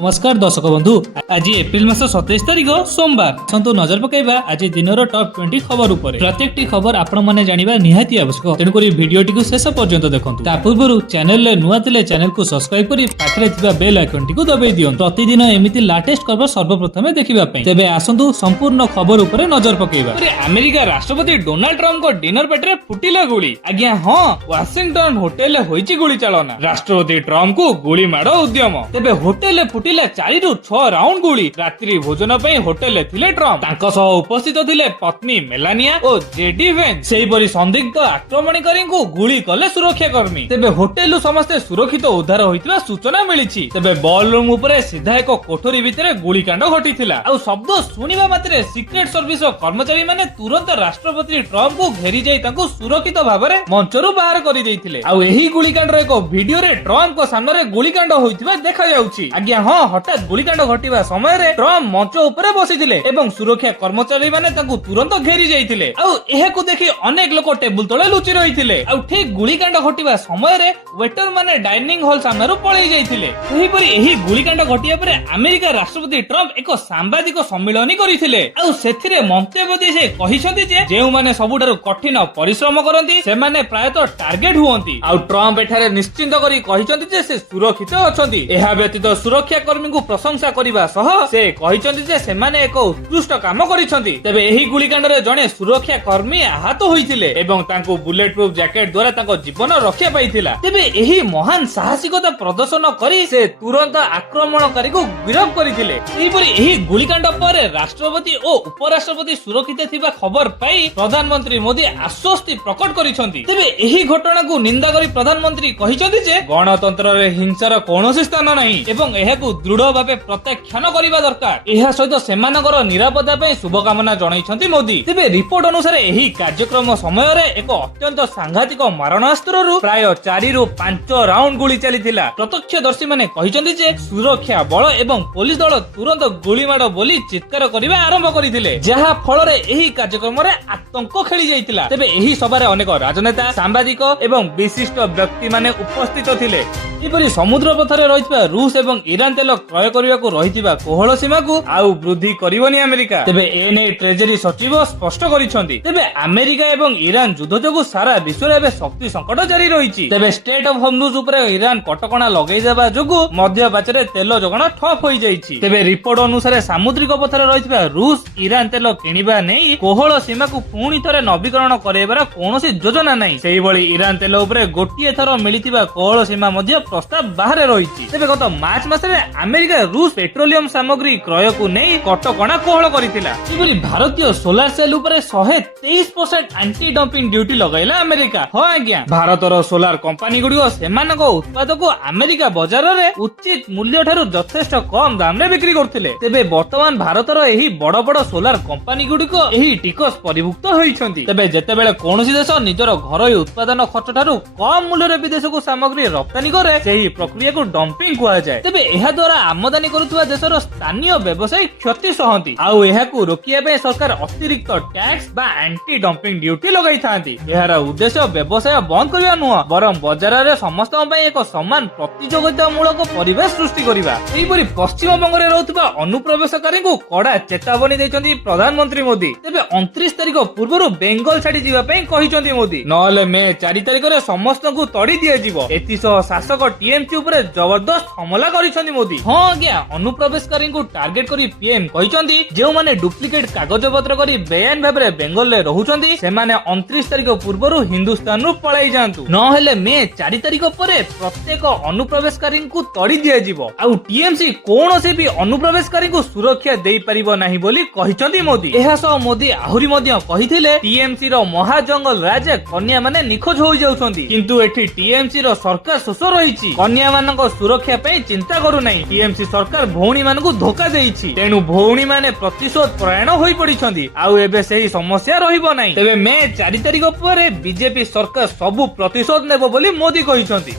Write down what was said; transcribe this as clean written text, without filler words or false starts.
नमस्कार दर्शक बंधु आज एप्रिल मास 27 तारिख सोमवार आसतु नजर पकाइबा आज दिनर टॉप 20 खबर उपरे प्रत्येकटी खबर आपण माने जानिबा निहाती आवश्यक तेणु करी वीडियोटी को शेष पर्यंत देखंतु ता पूर्व चैनल ले नुआ थिले चैनल को सब्सक्राइब करी पाखरे थिबा बेल आइकन टी को दबाई दियन प्रतिदिन एमिति लेटेस्ट खबर सर्वप्रथम देखिबा पई तेबे आसंतु संपूर्ण खबर उपरे नजर पकाइबा अमेरिका राष्ट्रपति डोनाल्ड ट्रम्प को डिनर पेटरे फुटिला गुली आज्ञा हां वाशिंगटन होटल होईची गुली चालना राष्ट्रपति ट्रम्प को गुली मारो उद्यम तेबे होटल फुटिला 4 ରୁ 6 राउंड गुली रात्रि भोजन पई होटल थिले ट्रम्प तांको सह उपस्थित थिले पत्नी मेलानिया ओ जेडी वेंस सेही परि संदिग्ध आक्रमणकारी को गुली कले सुरक्षा कर्मी तेबे होटल समस्त सुरक्षित उद्धार होइतिबा सूचना मिलिछि तेबे बॉल रूम उपरे सीधा एक कोठरी भितरे गुली कांड घटिथिला आ शब्द सुनिबा मात्रे सिक्रेट सर्विस कर्मचारी माने तुरंत राष्ट्रपति ट्रम्प को घेरी जाई तांको सुरक्षित भाबरे मंचरू बाहर करि दैथिले आ एही गुली कांडर एक वीडियो रे ट्रम्प को सामने गुली कांड होइतिबा देखा जाउछि आज्ञा हां हठात गुलिकांड घटिबा समय रे ट्रम्प मंच उपरे बसिथिले एवं सुरक्षा कर्मचारी माने तांको तुरंत घेरी जाइथिले आ एहाकु देखि अनेक लोक टेबुल तळे लुचि रहिथिले आ ठीक गुलिकांड घटिबा समय रे वेटर माने डाइनिंग हॉल सामनेरु पळै जाइथिले एही परि एही गुलिकांड घटिया परे अमेरिका राष्ट्रपति ट्रम्प एक सांबादिक सम्मेलन करिथिले आ सेथिरे मंतव्य दे से कहिसंती जे जेउ माने सबुठारु कठिन परिश्रम करंती से माने प्रायतः टार्गेट हुअंती आ ट्रम्प एठारे निश्चिंत करी कहिसंती जे से सुरक्षित अछंती एहा व्यतीत सुरक्षा कर्मी को प्रशंसा करिबा सह से कहिसंती जे सेमाने एक उत्कृष्ट काम करिसंती तेबे एही गुलिकांड रे जणे सुरक्षा कर्मी आहत होइथिले एवं तांको बुलेट प्रूफ जैकेट द्वारा तांको जीवन रक्षा पाइथिला तेबे एही महान साहसिकता प्रदर्शन करी से तुरंत आक्रमणकारी को गिरफ्त करिथिले एही परि एही गुलिकांड पर राष्ट्रपति ओ उपराष्ट्रपति सुरक्षित थिबा खबर पाई प्रधानमंत्री मोदी आश्वस्ति प्रकट करिसंती तेबे एही घटना को निंदा करी प्रधानमंत्री कहिसंती जे गणतंत्र रे हिंसार कोनोसी स्थान नाही एवं एहाकू दृढ़ भावे प्रत्याख्यान करबा दरकार एहा सहित सेमानकर निरापत्ता पई शुभकामना जणाइछंती मोदी तेबे रिपोर्ट अनुसार एही कार्यक्रम समय रे एक अत्यंत सांघातिक मारणास्त्र रु प्राय 4 ରୁ 5 राउंड गुली चलीथिला प्रत्यक्षदर्शी माने कहिसंती जे सुरक्षा बल एवं पुलिस दल तुरंत गुली माड बोली चित्कार करबा आरंभ करिथिले जहा फल रे एही कार्यक्रम रे आतंक खेली जाइतिला तेबे एही सभा रे अनेक राजनेता सांबादिक एवं विशिष्ट व्यक्ति माने उपस्थित थिले एपरि समुद्र पथरे रहितबा रूस एवं ईरान तेल क्रय करिबाकू रहितबा कोहळ सीमा को आउ वृद्धि करिवनी अमेरिका तेबे एने ट्रेजरी सचिव स्पष्ट करिसंती तेबे अमेरिका एवं ईरान युद्ध जोगु सारा विश्व रे एबे शक्ति संकट जारी रहिछि तेबे स्टेट ऑफ हॉर्मुज उपरे ईरान कटकणा लगै जाबा जोगु मध्य बाचरे तेल जोगाण ठप होई जाइछि तेबे रिपोर्ट अनुसार सामुद्रिक पथरे रहितबा रूस ईरान तेल किनिबा नै कोहळ सीमा को पुणी थरे नवीकरण करैबार कोनोसी योजना नै सेही भली ईरान तेल उपरे गोटिए थर मिलितिबा कोहळ सीमा मध्य प्रस्ताव बाहर रही तेबे गत मार्च मासरे अमेरिका रूस पेट्रोलियम सामग्री क्रय को नहीं कटकणा कोहळ करिथिला इबरी भारतीय सोलार सेल उपरे 123% एंटी डंपिंग ड्यूटी लगाइला अमेरिका हो आज्ञा भारतर सोलार कंपनी गुडियो सेमानक उत्पाद को अमेरिका बाजार रे उचित मूल्य ठारू यथेष्ट कम दाम रे बिक्री करथिले तेबे वर्तमान भारतर एही बड़ बड़ सोलार कंपनी गुडिको एही टिकस परिभुक्त होइछंती तेबे जेतेबेले कोनोसी देश निजर घरोई उत्पादन खर्च ठारू कम मूल्य रे विदेश को सामग्री रप्तानी करे सेही प्रक्रिया को डंपिंग कुआ जाय तेबे एहा द्वारा आमदानी करुवा देशर स्थानीय व्यवसायी क्षति सहंती आउ एहाकू रोकिया पे सरकार अतिरिक्त टैक्स बा एंटी डंपिंग ड्यूटी लगाई थांती एहार उद्देश्य व्यवसाय बंद करबा नुह बरम बाजार रे समस्त पई एक समान प्रतियोगिता मूलक परिवेश सृष्टि करबा एही परि पश्चिम बंग रे रहउतबा अनुप्रवेशकारी को कड़ा चेतावनी दैछंती प्रधानमंत्री मोदी तेबे 29 तारिख पूर्वरु बेंगल छाडी जीवा पई कहिसंती मोदी नहले मे 4 तारिख रे समस्त को तड़ी दिया जीवो एतिसह शासक टीएमसी उपरे जबरदस्त हमला करिसंती मोदी हां आज्ञा अनुप्रवेशकारी को टार्गेट करी पीएम कहिसंती जेउ माने डुप्लिकेट कागज पत्र करी बेआईन भाबरे बेंगल रे रहउचंती से माने 29 तारिख पूर्वरु हिंदुस्तान रु पळाई जांतु नहेले मे 4 तारिख परे प्रत्येक अनुप्रवेशकारी को तड़ी दिया जीवो आ टीएमसी कोनोसे भी अनुप्रवेशकारी को सुरक्षा देई परिबो नाही बोली कहिसंती मोदी एहा सह मोदी आहुरी मध्य कहिथिले टीएमसी रो महाजंगल राजा कन्या माने निखोज होई जाउछंती किंतु एठी टीएमसी रो सरकार सोस रहिछि कन्या मानक सुरक्षा पई चिंता करू नाही टीएमसी सरकार भौणी मानकु धोखा देइछि तेनु भौणी माने प्रतिशोध परायण होई पडिछंती आउ एबे सेही समस्या रहिबो नाही तेबे मे 4 तारिख परे बीजेपी सरकार सबु प्रतिशोध नेबो बोली मोदी कहिसंती।